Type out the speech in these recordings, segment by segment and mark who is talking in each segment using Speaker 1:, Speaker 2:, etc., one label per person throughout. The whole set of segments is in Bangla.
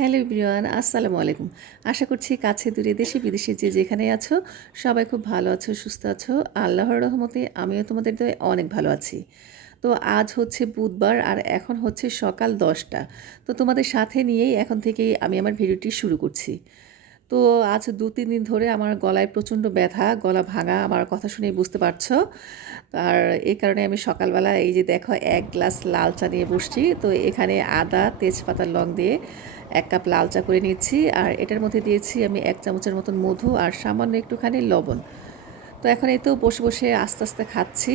Speaker 1: হ্যালো বিরিয়ান আসসালামু আলাইকুম। আশা করছি কাছে দূরে দেশে বিদেশে যে যেখানে আছো, সবাই খুব ভালো আছো, সুস্থ আছো। আল্লাহর রহমতে আমিও তোমাদের দয়ে অনেক ভালো আছি। তো আজ হচ্ছে বুধবার আর এখন হচ্ছে সকাল দশটা। তো তোমাদের সাথে নিয়েই এখন থেকেই আমি আমার ভিডিওটি শুরু করছি। তো আজ দু তিন দিন ধরে আমার গলায় প্রচণ্ড ব্যথা, গলা ভাঙা, আমার কথা শুনেই বুঝতে পারছ। আর এই কারণে আমি সকালবেলা এই যে দেখো এক গ্লাস লাল চা নিয়ে বসছি। তো এখানে আদা তেজপাতার লং দিয়ে এক কাপ লাল চা করে নিচ্ছি আর এটার মধ্যে দিয়েছি আমি এক চামচের মতন মধু আর সামান্য একটুখানি লবণ। তো এখন এই তো বসে বসে আস্তে আস্তে খাচ্ছি।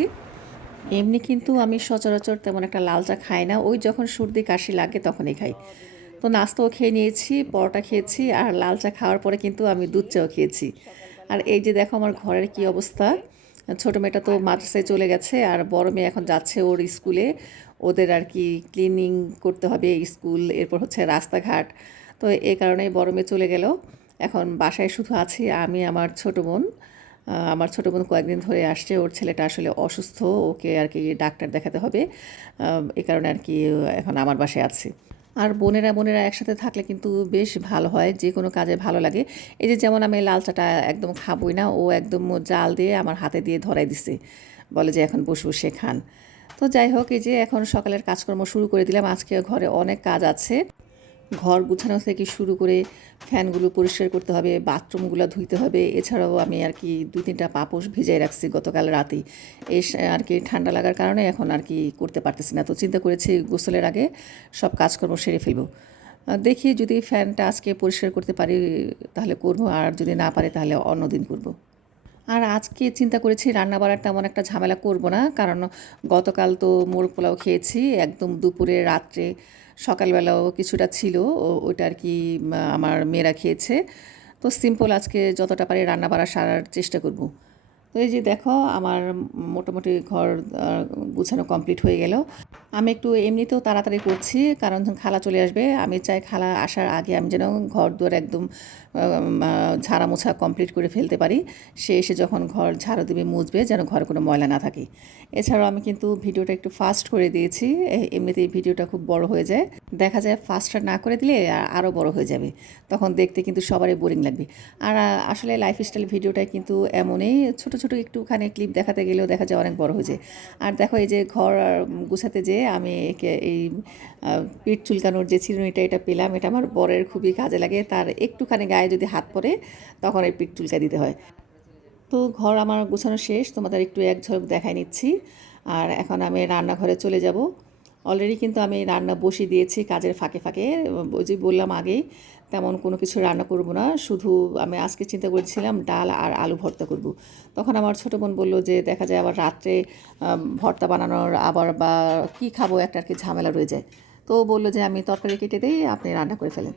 Speaker 1: এমনি কিন্তু আমি সচরাচর তেমন একটা লাল চা খাই না, ওই যখন সর্দি কাশি লাগে তখনই খাই। তো নাস্তাও খেয়ে নিয়েছি, পরোটা খেয়েছি, আর লাল চা খাওয়ার পরে কিন্তু আমি দুধ চাও খেয়েছি। আর এই যে দেখো আমার ঘরের কি অবস্থা। ছোটো মেয়েটা তো মাদ্রাসায় চলে গেছে আর বড় মেয়ে এখন যাচ্ছে ওর স্কুলে। ওদের আর কি ক্লিনিং করতে হবে স্কুল, এরপর হচ্ছে রাস্তাঘাট। তো এই কারণে বড় মেয়ে চলে গেল। এখন বাসায় শুধু আছি আমি, আমার ছোটো বোন। আমার ছোটো বোন কয়েকদিন ধরে আসছে, ওর ছেলেটা আসলে অসুস্থ, ওকে আর কি ডাক্তার দেখাতে হবে। এই কারণে আর কি এখন আমার বাসায় আছি। আর বোনেরা বোনেরা একসাথে থাকলে কিন্তু বেশ ভালো হয়, যে কোনো কাজে ভালো লাগে। এই যে যেমন আমি লাল চাটা একদম খাবই না, ও একদম জাল দিয়ে আমার হাতে দিয়ে ধরাই দিছে। বলে যে এখন বসে সে খান। তো যাই হোক, এই যে এখন সকালের কাজকর্ম শুরু করে দিলাম, আজকে ঘরে অনেক কাজ আছে। ঘর গুছানো থেকে শুরু করে ফ্যানগুলো পরিষ্কার করতে হবে, বাথরুমগুলো ধুইতে হবে। এছাড়াও আমি আর কি দুই তিনটা পাপোশ ভিজাই রাখছি গতকাল রাতেই। এই আর কি ঠান্ডা লাগার কারণে এখন আর কি করতে পারতেছি না। তো চিন্তা করেছি গোসলের আগে সব কাজকর্ম সেরে ফেলব। দেখি যদি ফ্যানটা আজকে পরিষ্কার করতে পারি তাহলে করব, আর যদি না পারে তাহলে অন্য দিন করব। আর আজকে চিন্তা করেছি রান্না বাড়ার তেমন একটা ঝামেলা করব না, কারণ গতকাল তো মোর পোলাও খেয়েছি, একদম দুপুরে, রাত্রে সকালবেলাও কিছুটা ছিল ওইটা আর কি আমার মেয়েরা খেয়েছে। তো সিম্পল আজকে যতটা পারি রান্না বাড়া সারার চেষ্টা করব। তো এই যে দেখো, আমার মোটামুটি ঘর গুছানো কমপ্লিট হয়ে গেল। আমি একটু এমনিতেও তাড়াতাড়ি করছি, কারণ খালা চলে আসবে। আমি চাই খালা আসার আগে আমি যেন ঘর দুয়ার একদম ঝাড়া মোছা কমপ্লিট করে ফেলতে পারি। সে এসে যখন ঘর ঝাড়ু দেবে, মুছবে, যেন ঘরে কোনো ময়লা না থাকে। এছাড়াও আমি কিন্তু ভিডিওটা একটু ফাস্ট করে দিয়েছি। এমনিতেই ভিডিওটা খুব বড় হয়ে যায়। দেখা যায় ফাস্টটা না করে দিলে আরও বড় হয়ে যাবে। তখন দেখতে কিন্তু সবারই বোরিং লাগবে। আর আসলে লাইফস্টাইল ভিডিওটা কিন্তু এমনই। ছোট ছোট একটুখানি ক্লিপ দেখাতে গেলেও দেখা যায় অনেক বড় হয়েছে আর দেখো এই যে ঘর গুছাতে যে আমি একে এই পিঠ চুলকানোর যে চিরুনিটা এটা পেলাম, এটা আমার বরের খুবই কাজে লাগে। তার একটুখানি গায়ে যদি হাত পড়ে, তখন এই পিঠ চুলকা দিতে হয়। তো ঘর আমার গুছানো শেষ, তোমাদের একটু এক ঝলক দেখাই নিচ্ছি। আর এখন আমি রান্নাঘরে চলে যাব। অলরেডি কিন্তু আমি রান্না বসিয়ে দিয়েছি কাজের ফাঁকে ফাঁকে। ওই যে বললাম আগেই তেমন কোনো কিছু রান্না করব না। শুধু আমি আজকে চিন্তা করেছিলাম ডাল আর আলু ভর্তা করব। তখন আমার ছোটো বোন বলল যে, দেখা যায় আবার রাত্রে ভর্তা বানানোর আবার বা কী খাব একটা আর কি ঝামেলা রয়ে যায়। তো বলল যে, আমি তরকারি কেটে দিই, আপনি রান্না করে ফেলেন।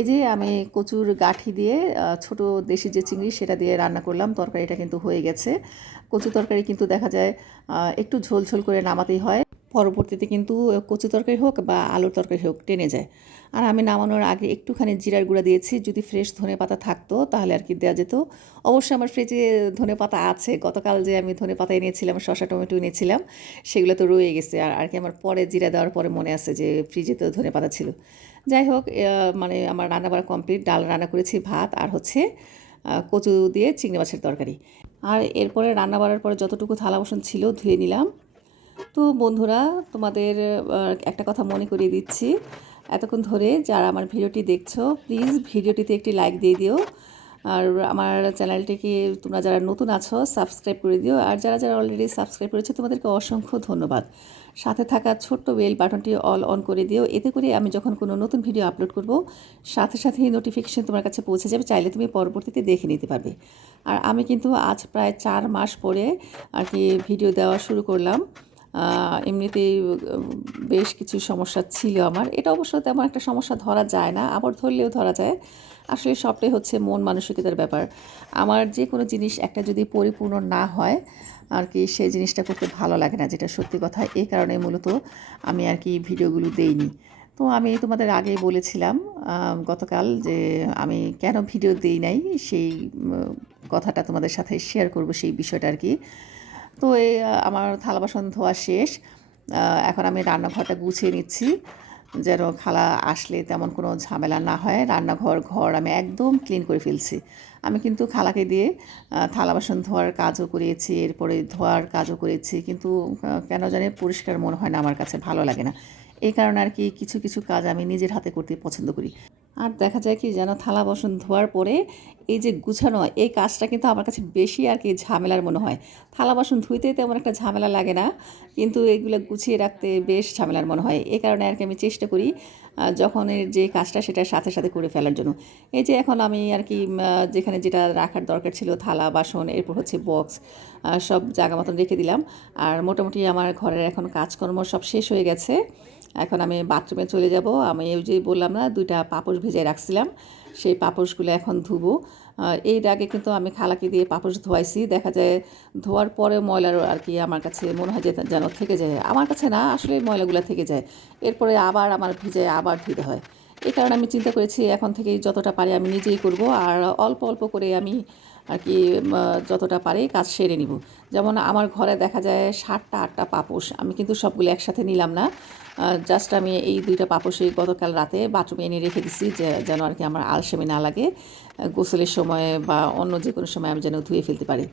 Speaker 1: এই যে আমি কচুর গাঠি দিয়ে ছোট দেশি যে চিংড়ি, সেটা দিয়ে রান্না করলাম। তরকারিটা কিন্তু হয়ে গেছে। কচু তরকারি কিন্তু দেখা যায় একটু ঝোল ঝোল করে নামাতেই হয়। পরবর্তীতে কিন্তু কচু তরকারি হোক বা আলুর তরকারি হোক, টেনে যায়। আর আমি নামানোর আগে একটুখানি জিরার গুঁড়া দিয়েছি। যদি ফ্রেশ ধনে পাতা থাকতো, তাহলে আর কি দেওয়া যেত। অবশ্যই আমার ফ্রিজে ধনে পাতা আছে। গতকাল যে আমি ধনে পাতা এনেছিলাম শশা টমেটো এনেছিলাম, সেগুলো তো রয়ে গেছে। আর আর কি আমার পরে জিরা দেওয়ার পরে মনে আছে যে ফ্রিজে তো ধনে পাতা ছিল। যাই হোক মানে আমার রান্না বাড়া কমপ্লিট। ডাল রান্না করেছি, ভাত আর হচ্ছে কচু দিয়ে চিংড়ি মাছের তরকারি। আর এরপরে রান্না বাড়ার পরে যতটুকু থালা বাসন ছিল ধুয়ে নিলাম। তো বন্ধুরা, তোমাদের একটা কথা মনে করিয়ে দিচ্ছি। এতক্ষণ ধরে যারা আমার ভিডিওটি দেখছ প্লিজ ভিডিওটিতে একটি লাইক দিয়ে দিও। আর আমার চ্যানেলটিকে তোমরা যারা নতুন আছো সাবস্ক্রাইব করে দিও। আর যারা যারা অলরেডি সাবস্ক্রাইব করেছ, তোমাদেরকে অসংখ্য ধন্যবাদ। সাথে থাকা ছোট্ট বেল বাটনটি অল অন করে দিও। এতে করে আমি যখন কোনো নতুন ভিডিও আপলোড করব, সাথে সাথেই নোটিফিকেশান তোমার কাছে পৌঁছে যাবে। চাইলে তুমি পরবর্তীতে দেখে নিতে পারবে। আর আমি কিন্তু আজ প্রায় চার মাস পরে আর কি ভিডিও দেওয়া শুরু করলাম। এমনিতেই বেশ কিছু সমস্যা ছিল আমার। এটা অবশ্য তেমন একটা সমস্যা ধরা যায় না, আবার ধরলেও ধরা যায়। আসলে সবটাই হচ্ছে মন মানসিকতার ব্যাপার। আমার যে কোনো জিনিস একটা যদি পরিপূর্ণ না হয়, আর কি সেই জিনিসটা করতে ভালো লাগে না, যেটা সত্যি কথা। এই কারণে মূলত আমি আর কি ভিডিওগুলো দেইনি। তো আমি তোমাদের আগেই বলেছিলাম গতকাল যে আমি কেন ভিডিও দিই নাই, সেই কথাটা তোমাদের সাথে শেয়ার করব, সেই বিষয়টা আর কি। তো এই আমার থালা বাসন ধোয়া শেষ। এখন আমি রান্নাঘরটা গুছিয়ে নিচ্ছি। যেন খালা আসলে তেমন কোনো ঝামেলা না হয়। রান্নাঘর, ঘর আমি একদম ক্লিন করে ফেলছি। আমি কিন্তু খালাকে দিয়ে থালা বাসন ধোয়ার কাজও করিয়েছি, এরপরে ধোয়ার কাজও করেছি। কিন্তু কেন জানি পরিষ্কার মনে হয় না আমার কাছে, ভালো লাগে না। এই কারণে আর কি কিছু কিছু কাজ আমি নিজের হাতে করতে পছন্দ করি। আর দেখা যায় কি যেন থালা বাসন ধোয়ার পরে এই যে গুছানো, এই কাজটা কিন্তু আমার কাছে বেশি আর কি ঝামেলার মনে হয়। থালা বাসন ধুইতে তেমন একটা ঝামেলা লাগে না, কিন্তু এগুলো গুছিয়ে রাখতে বেশ ঝামেলার মনে হয়। এই কারণে আর কি আমি চেষ্টা করি যখন এর যে কাজটা সেটা সাথে সাথে করে ফেলার জন্য। এই যে এখন আমি আর কি যেখানে যেটা রাখার দরকার ছিল, থালা, বাসন, এরপর হচ্ছে বক্স সব জায়গা মতন রেখে দিলাম। আর মোটামুটি আমার ঘরের এখন কাজকর্ম সব শেষ হয়ে গেছে। এখন আমি বাথরুমে চলে যাব। আমি ওই যে বললাম না, দুইটা পাপোশ ভেজে রাখছিলাম। সেই পাপোশগুলো এখন ধুবো। এর আগে কিন্তু আমি খালাকে দিয়ে পাপোশ ধোয়াইছি। দেখা যায় ধোয়ার পরে ময়লার আর কি আমার কাছে মনে হয় যে যেন থেকে যায়। আমার কাছে না, আসলে ময়লাগুলো থেকে যায়। এরপরে আবার আমার ভিজে আবার ধুতে হয়। এই কারণে আমি চিন্তা করেছি এখন থেকেই যতটা পারি আমি নিজেই করব আর অল্প অল্প করে আমি আর কি যতটা পারি কাজ সেরে নিব। যেমন আমার ঘরে দেখা যায় সাতটা, আটটা পাপোশ। আমি কিন্তু সবগুলো একসাথে নিলাম না। জাস্ট আমি এই দুইটা পাপোশই গতকাল রাতে বাথরুমে এনে রেখে দিছি যে, যেন আর কি আমার আলসেমি না লাগে গোসলের সময় বা অন্য যে কোনো সময় আমি যেন ধুয়ে ফেলতে পারি।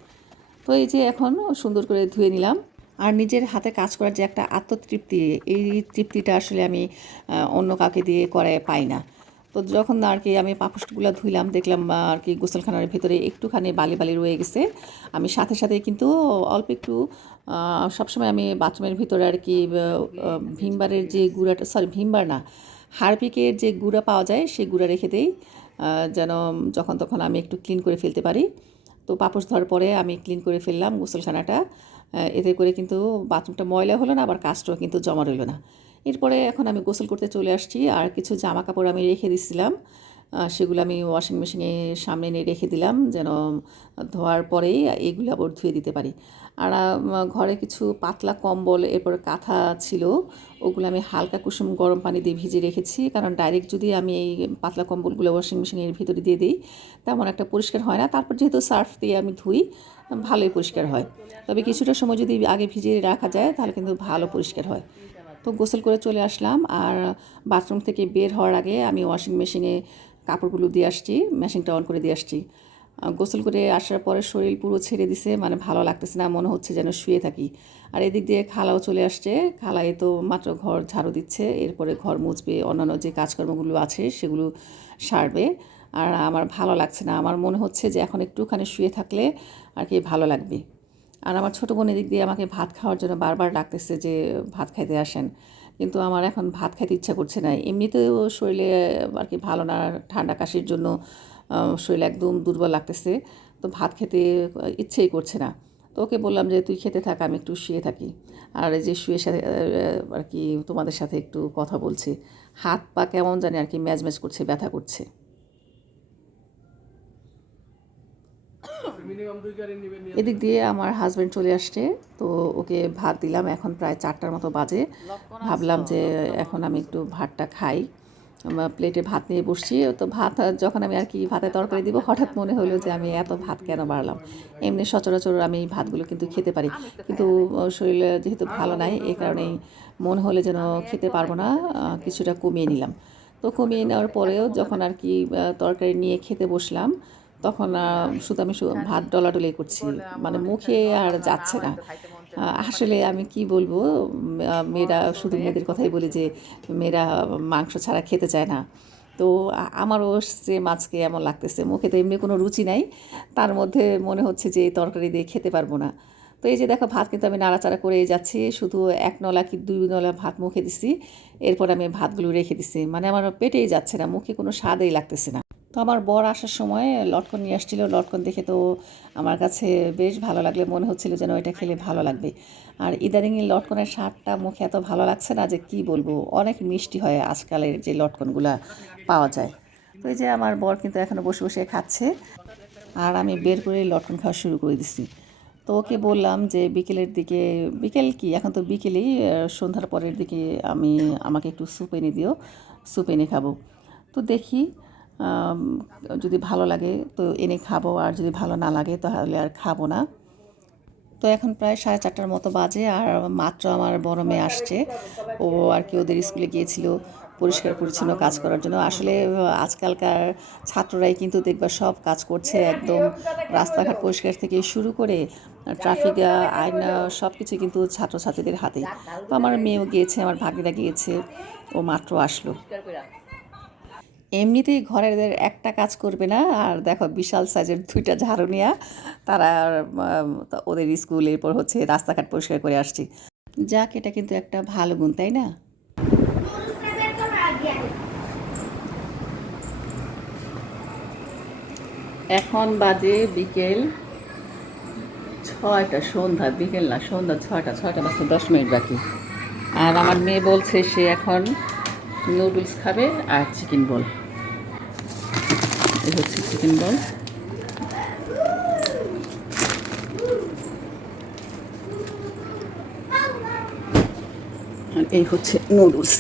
Speaker 1: তো এই যে এখন সুন্দর করে ধুয়ে নিলাম। আর নিজের হাতে কাজ করার যে একটা আত্মতৃপ্তি, এই তৃপ্তিটা আসলে আমি অন্য কাউকে দিয়ে করে পাই না। তো যখন আর কি আমি পাপোশগুলো ধুইলাম দেখলাম আর কি গোসলখানার ভিতরে একটুখানি বালি বালি রয়ে গেছে আমি সাথে সাথে কিন্তু অল্প একটু সবসময় আমি বাথরুমের ভিতরে আর কি আহ, যে গুঁড়াটা সরি ভীমবার না হারপিকের যে গুঁড়া পাওয়া যায় সেই গুঁড়া রেখে দেই যেন যখন তখন আমি একটু ক্লিন করে ফেলতে পারি। তো পাপোশ ধোয়ার পরে আমি ক্লিন করে ফেললাম গোসলখানাটা এতে করে কিন্তু বাথরুমটা ময়লা হলো না আবার কাজটাও কিন্তু জমা রইল না। এরপরে এখন আমি গোসল করতে চলে আসছি আর কিছু জামা কাপড় আমি রেখে দিচ্ছিলাম আহ, সেগুলো আমি ওয়াশিং মেশিনের সামনে এনে রেখে দিলাম যেন ধোয়ার পরেই এগুলো আবার ধুয়ে দিতে পারি। আর ঘরে কিছু পাতলা কম্বল এরপর কাঁথা ছিল ওগুলো আমি হালকা কুসুম গরম পানি দিয়ে ভিজিয়ে রেখেছি। কারণ ডাইরেক্ট যদি আমি এই পাতলা কম্বলগুলো ওয়াশিং মেশিনের ভিতরে দিয়ে দিই তেমন একটা পরিষ্কার হয় না। তারপর যেহেতু সার্ফ দিয়ে আমি ধুই ভালোই পরিষ্কার হয়। তবে কিছুটা সময় যদি আগে ভিজিয়ে রাখা যায় তাহলে কিন্তু ভালো পরিষ্কার হয়। তো গোসল করে চলে আসলাম আর বাথরুম থেকে বের হওয়ার আগে আমি ওয়াশিং মেশিনে কাপড়গুলো দিয়ে আসছি, মেশিনটা অন করে দিয়ে আসছি। গোসল করে আসার পরে শরীর পুরো ছেড়ে দিছে মানে ভালো লাগতেছে না, মনে হচ্ছে যেন শুয়ে থাকি। আর এদিক দিয়ে খালাও চলে আসছে, খালায় তো মাত্র ঘর ঝাড়ু দিচ্ছে, এরপরে ঘর মুছবে, অন্যান্য যে কাজকর্মগুলো আছে সেগুলো সারবে। আর আমার ভালো লাগছে না, আমার মনে হচ্ছে যে এখন একটুখানি শুয়ে থাকলে আর কি ভালো লাগবে। আর আমার ছোটো বোন এদিক দিয়ে আমাকে ভাত খাওয়ার জন্য বারবার ডাকতেছে যে, ভাত খাইতে আসেন। কিন্তু আমার এখন ভাত খাইতে ইচ্ছা করছে না। এমনিতেও শরীরে আর কি ভালো না, ঠান্ডা কাশির জন্য শরীর একদম দুর্বল লাগতেছে। তো ভাত খেতে ইচ্ছেই করছে না। তো ওকে বললাম যে, তুই খেতে থাক, আমি একটু শুয়ে থাকি। আর এই যে শুয়ে সাথে আর কি তোমাদের সাথে একটু কথা বলছি। হাত পা কেমন জানি আর কি ম্যাজ ম্যাজ করছে, ব্যথা করছে। এদিক দিয়ে আমার হাজব্যান্ড চলে আসছে তো ওকে ভাত দিলাম এখন প্রায় চারটার মতো বাজে। ভাবলাম যে এখন আমি একটু ভাতটা খাই। আমার প্লেটে ভাত নিয়ে বসছি তো ভাত যখন আমি আর কি ভাতে তরকারি দিব হঠাৎ মনে হলো যে আমি এত ভাত কেন বাড়লাম। এমনি সচরাচর আমি ভাতগুলো কিন্তু খেতে পারি কিন্তু শরীরে যেহেতু ভালো নাই এই কারণেই মনে হলে যেন খেতে পারব না কিছুটা কমিয়ে নিলাম। তো কমিয়ে নেওয়ার পরেও যখন আর কি তরকারি নিয়ে খেতে বসলাম তখন শুধু আমি শু- ভাত ডলাডলি করছি। মানে মুখে আর যাচ্ছে না। আসলে আমি কি বলব? মেয়েরা শুধু মেয়েদের কথাই বলি যে মেয়েরা মাংস ছাড়া খেতে চায় না। তো আমারও সে মাছকে এমন লাগতেছে। মুখে তো এমনি কোনো রুচি নাই। তার মধ্যে মনে হচ্ছে যে এই তরকারি দিয়ে খেতে পারব না। তো এই যে দেখো ভাত কিন্তু আমি নাড়াচাড়া করে যাচ্ছি। শুধু এক নলা কি দুই নলা ভাত মুখে দিছি। এরপর আমি ভাতগুলো রেখে দিছি। মানে আমার পেটেই যাচ্ছে না। মুখে কোনো স্বাদেই লাগতেছে না। তো আমার বর আসার সময় লটকন নিয়ে আসছিল। লটকন দেখে তো আমার কাছে বেশ ভালো লাগলে, মনে হচ্ছিল যেন এটা খেলে ভালো লাগবে। আর ইদানিং লটকনের স্বাদটা মুখে এত ভালো লাগছে না যে কি বলব, অনেক মিষ্টি হয় আজকালের যে লটকনগুলা পাওয়া যায়। তো এই যে আমার বর কিন্তু এখনও বসে বসে খাচ্ছে আর আমি বের করে লটকন খাওয়া শুরু করে দিছি। তো ওকে বললাম যে বিকেলের দিকে, বিকেল কি? এখন তো বিকেলেই সন্ধ্যার পরের দিকে আমি, আমাকে একটু স্যুপ এনে দিও স্যুপ এনে খাব। তো দেখি যদি ভালো লাগে তো এনে খাব, আর যদি ভালো না লাগে তাহলে আর খাব না। তো এখন প্রায় সাড়ে চারটার মতো বাজে, আর মাত্র আমার বড় মেয়ে আসছে। ও আর কি ওদের স্কুলে গিয়েছিল, পরিষ্কার পরিচ্ছন্ন কাজ করার জন্য। আসলে আজকালকার ছাত্ররাই কিন্তু দেখবা সব কাজ করছে একদম রাস্তাঘাট পরিষ্কার থেকে শুরু করে ট্রাফিক আইন সব কিছু কিন্তু ছাত্রছাত্রীদের হাতে। তো আমার মেয়েও গিয়েছে, আমার ভাগ্নিরা গিয়েছে, ও মাত্র আসলো। এমনিতেই ঘরের একটা কাজ করবে না। আর দেখো বিশাল সাইজের দুইটা ঝাড়ু নিয়ে তারা ওদের স্কুল এরপর হচ্ছে রাস্তাঘাট পরিষ্কার করে আসছি। যাক, এটা কিন্তু একটা ভালো গুণ, তাই না? এখন বাজে বিকেল ছয়টা সন্ধ্যা, বিকেল না, সন্ধ্যা ছয়টা ছয়টা বাজতে দশ মিনিট বাকি। আর আমার মেয়ে বলছে সে এখন নুডলস খাবে আর চিকেন বল এই হচ্ছে চিকেন বল আর এই হচ্ছে নুডলস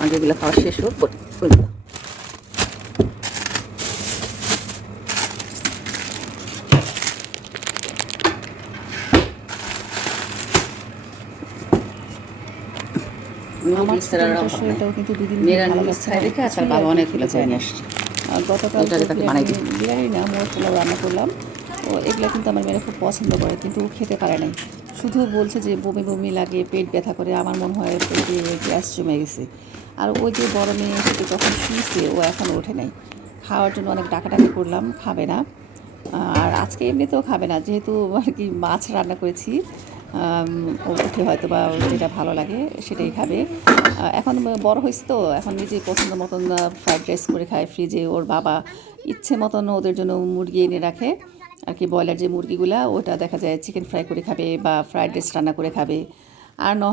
Speaker 1: আর যেগুলো খাওয়া শেষ হোক আমার কিন্তু দুদিন।
Speaker 2: দেখে আজকাল বাবা অনেক চাই আসছে
Speaker 1: গতকাল। বিরিয়ানি- না পোলাও রান্না করলাম। তো এগুলো কিন্তু আমার মেয়েরা খুব পছন্দ করে কিন্তু খেতে পারে নাই। শুধু বলছে যে বমি বমি লাগে পেট ব্যথা করে আমার মনে হয় পেটে গ্যাস জমে গেছে। আর ওই যে বড় মেয়ে সেটা যখন শুয়েছে ও এখনও ওঠে নাই। খাওয়ার জন্য অনেক ডাকাডাকি করলাম খাবে না। আর আজকে এমনিতেও খাবে না যেহেতু আর কি মাছ রান্না করেছি। ও উঠে হয়তো বা যেটা ভালো লাগে সেটাই খাবে। এখন বড় হয়েছে তো, এখন নিজে পছন্দ মতন ফ্রাইড রাইস করে খায়। ফ্রিজে ওর বাবা ইচ্ছে মতন ওদের জন্য মুরগি এনে রাখে। আর কি ব্রয়লার যে মুরগিগুলা, ওটা দেখা যায় চিকেন ফ্রাই করে খাবে বা ফ্রাইড রাইস রান্না করে খাবে। আর ন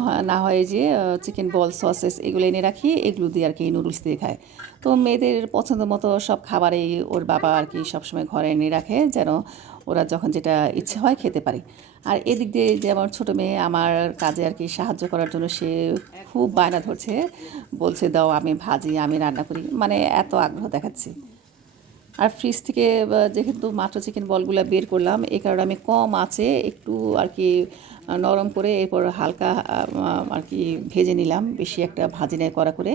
Speaker 1: হয় যে চিকেন বল সসেস এগুলো এনে রাখি, এগুলো দিয়ে আর কি নুডলস দিয়ে খায়। তো মেয়েদের পছন্দ মতো সব খাবারেই ওর বাবা আর কি সবসময় ঘরে এনে রাখে, যেন ওরা যখন যেটা ইচ্ছে হয় খেতে পারে। আর এদিক দিয়ে যে আমার ছোটো মেয়ে আমার কাজে আর কি সাহায্য করার জন্য সে খুব বায়না ধরছে, বলছে, দাও, আমি ভাজি, আমি রান্না করি। মানে এত আগ্রহ দেখাচ্ছে। আর ফ্রিজ থেকে যেহেতু মাত্র চিকেন বলগুলো বের করলাম এই কারণে আমি কম আছে, একটু আর কি নরম করে এরপর হালকা আর কি ভেজে নিলাম, বেশি একটা ভাজি নেয় করা করে।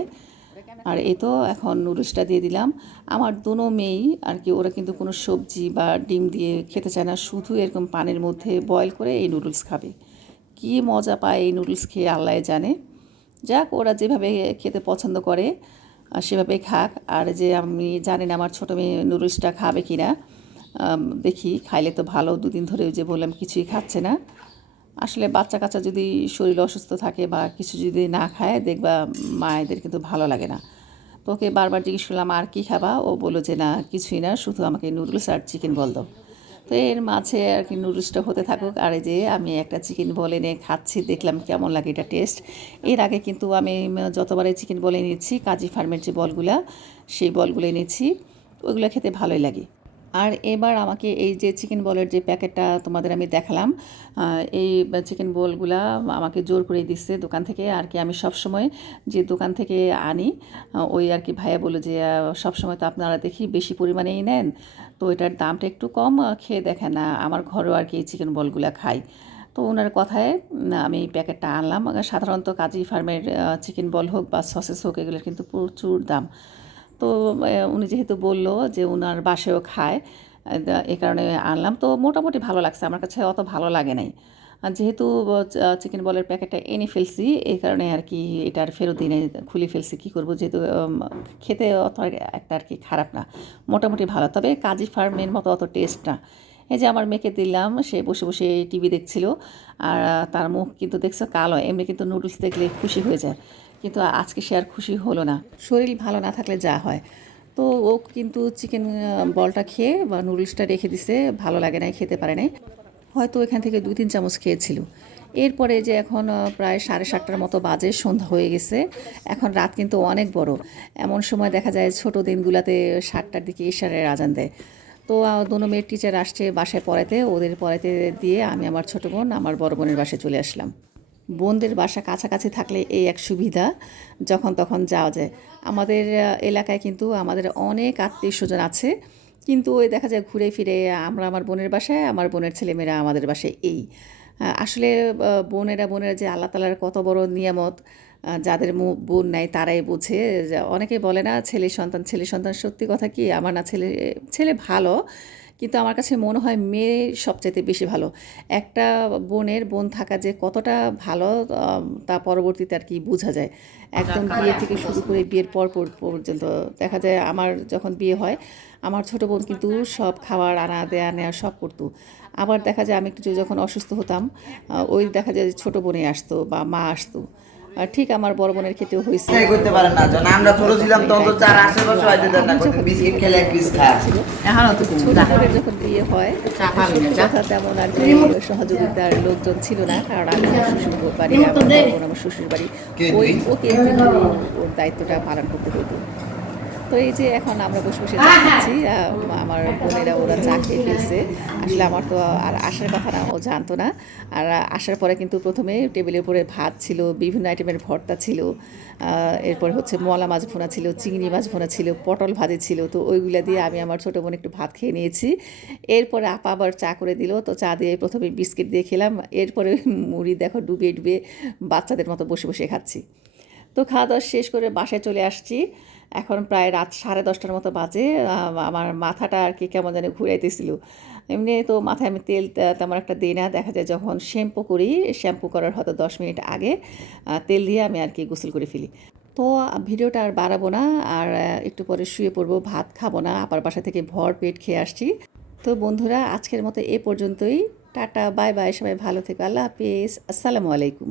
Speaker 1: আর এই তো এখন নুডলসটা দিয়ে দিলাম। আমার দুনো মেয়েই আর কি, ওরা কিন্তু কোনো সবজি বা ডিম দিয়ে খেতে চায় না, শুধু এরকম পানির মধ্যে বয়েল করে এই নুডলস খাবে। কী মজা পায় এই নুডলস খেয়ে, আল্লাহ জানে। যাক, ওরা যেভাবে খেতে পছন্দ করে সেভাবে খাক। আর যে আমি জানি না আমার ছোটো মেয়ে নুডলসটা খাবে কি না দেখি, খাইলে তো ভালো, দুদিন ধরে যে বললাম কিছুই খাচ্ছে না। আসলে বাচ্চা কাচ্চা যদি শরীর অসুস্থ থাকে বা কিছু যদি না খায়, দেখবা মায়েদের কিন্তু ভালো লাগে না। তো ওকে বারবার জিজ্ঞেস করলাম, আর কী খাবা? ও বলল যে, না, কিছুই না, শুধু আমাকে নুডলস আর চিকেন বল দাও। তো এর মাঝে আর কি নুডলসটা হতে থাকুক, আর এই যে আমি একটা চিকেন বল এনে খাচ্ছি, দেখলাম কেমন লাগে এটা টেস্ট এর আগে কিন্তু আমি যতবারে চিকেন বল এনেছি, কাজী ফার্মের যে বলগুলা, সেই বলগুলো এনেছি ওইগুলো খেতে ভালোই লাগে। আর এবার আমাকে এই যে চিকেন বলের যে প্যাকেটটা তোমাদের আমি দেখালাম এই চিকেন বলগুলা আমাকে জোর করে দিচ্ছে দোকান থেকে। আর কি আমি সব সময় যে দোকান থেকে আনি ওই আর কি ভাইয়া বলে যে সব সময় তো আপনারা দেখি বেশি পরিমাণেই নেন। তো এটার দামটা একটু কম খেয়ে দেখেন না আমার ঘরেও আর কি এই চিকেন বলগুলা খাই। তো ওনার কথায় আমি প্যাকেটটা আনলাম। সাধারণত কাজী ফার্মের চিকেন বল হোক বা সসেস হোক, এগুলোর কিন্তু প্রচুর দাম। তো উনি যেহেতু বলল যে ওনার বাসায়ও খায় এই কারণে আনলাম। তো মোটামুটি ভালো লাগছে, আমার কাছে অত ভালো লাগে নাই। আর যেহেতু চিকেন বলের প্যাকেটটা এনে ফেলছি এই কারণে আর কি এটার ফেরত দিনে খুলে ফেলছি, কী করব? যেহেতু খেতে অত একটা আর কি খারাপ না, মোটামুটি ভালো। তবে কাজী ফার্মের মতো অত টেস্ট না। এই যে আমার মেয়েকে দিলাম, সে বসে বসে টিভি দেখছিল, আর, তার মুখ কিন্তু দেখছ কালো, এমনি কিন্তু নুডলস দেখলে খুশি হয়ে যায়। কিন্তু আজকে সে আর খুশি হলো না। শরীর ভালো না থাকলে যা হয়। তো ও কিন্তু চিকেন বলটা খেয়ে বা নুডলসটা রেখে দিছে, ভালো লাগে নাই, খেতে পারে নাই। হয়তো এখান থেকে দুই তিন চামচ খেয়েছিল। এরপরে যে এখন প্রায় সাড়ে সাতটার মতো বাজে, সন্ধ্যা হয়ে গেছে। এখন রাত কিন্তু অনেক বড়। এমন সময় দেখা যায় ছোট দিনগুলোতে সাতটার দিকে ইশারের আজান দেয়। তো দোনো মেয়ের টিচার আসছে বাসায় পড়াতে ওদের পড়াতে দিয়ে আমি আমার ছোটো বোন, আমার বড় বোনের বাসায় চলে আসলাম। বোনদের বাসা কাছাকাছি থাকলে এই এক সুবিধা, যখন তখন যাওয়া যায়। আমাদের এলাকায় কিন্তু আমাদের অনেক আত্মীয় স্বজন আছে, কিন্তু ওই দেখা যায় ঘুরে ফিরে আমরা আমার বোনের বাসায়, আমার বোনের ছেলেমেয়েরা আমাদের বাসায় এই। আসলে বোনেরা বোনেরা যে আল্লাহ তালার কত বড় নিয়ামত যাদের বোন নাই তারাই বোঝে। অনেকে বলে না, ছেলে সন্তান ছেলে সন্তান সত্যি কথা কি? আমার না ছেলে ছেলে ভালো কিন্তু আমার কাছে মনে হয় মেয়ে সবচাইতে বেশি ভালো। একটা বোনের বোন থাকা যে কতটা ভালো তা পরবর্তীতে আর কি বোঝা যায়। একদম বিয়ে থেকে শুরু করে বিয়ের পর পর পর্যন্ত দেখা যায় আমার যখন বিয়ে হয় আমার ছোট বোন কিন্তু সব খাবার আনা দেয়া নেওয়া সব করতো। আবার দেখা যায় আমি একটু যখন অসুস্থ হতাম ওই দেখা যায় যে ছোট বোনে আসতো বা মা আসতো। আর ঠিক আমার বড় বোনের ক্ষেত্রেও হয়েছে।
Speaker 2: করতে পারেন না যখন আমরা ছোট ছিলাম তখন তো চার আশেপাশে হয়তো দেন না বিস্কিট খেলে এক পিস খায়।
Speaker 1: ছিল
Speaker 3: এখনও তো
Speaker 1: ছোট বোনের যখন বিয়ে হয়? কথা তেমন আর সহযোগিতার লোকজন ছিল না কারণ আমি আমার শ্বশুর বাড়ি আমার শ্বশুর বাড়ি ওই ওকে ওর দায়িত্বটা পালন করতে হতো। তো এই যে এখন আমরা বসে বসে চা খাচ্ছি আমার বোনেরা ওরা চা খেয়ে ফেলছে আসলে আমার তো আর আসার কথা না ও জানতো না। আর আসার পরে কিন্তু প্রথমে টেবিলের উপরে ভাত ছিল বিভিন্ন আইটেমের ভর্তা ছিল এরপর হচ্ছে মলা মাছ ভোনা ছিল চিংড়ি মাছ ভোনা ছিল পটল ভাজি ছিল। তো ওইগুলো দিয়ে আমি আমার ছোটো বোন একটু ভাত খেয়ে নিয়েছি। এরপরে আপা আবার চা করে দিল তো চা দিয়ে প্রথমে বিস্কিট দিয়ে খেলাম। এরপরে মুড়ি দেখো ডুবিয়ে ডুবিয়ে বাচ্চাদের মতো বসে বসে খাচ্ছি। তো খাওয়া দাওয়া শেষ করে বাসায় চলে আসছি। এখন প্রায় রাত সাড়ে দশটার মতো বাজে আমার মাথাটা আর কি কেমন জানি ঘুরাইতেছিল। এমনি তো মাথায় আমি তেল তেমন একটা দিই না। দেখা যায় যখন শ্যাম্পু করি, শ্যাম্পু করার হয়তো দশ মিনিট আগে তেল দিয়ে আমি আর কি গোসল করে ফেলি। তো ভিডিওটা আর বাড়াবো না, আর একটু পরে শুয়ে পড়ব, ভাত খাব না আপার বাসা থেকে ভর পেট খেয়ে আসছি। তো বন্ধুরা, আজকের মতো এ পর্যন্তই। টাটা, বাই বাই, সবাই ভালো থেকো, আল্লাহ হাফিজ, আসসালামু আলাইকুম।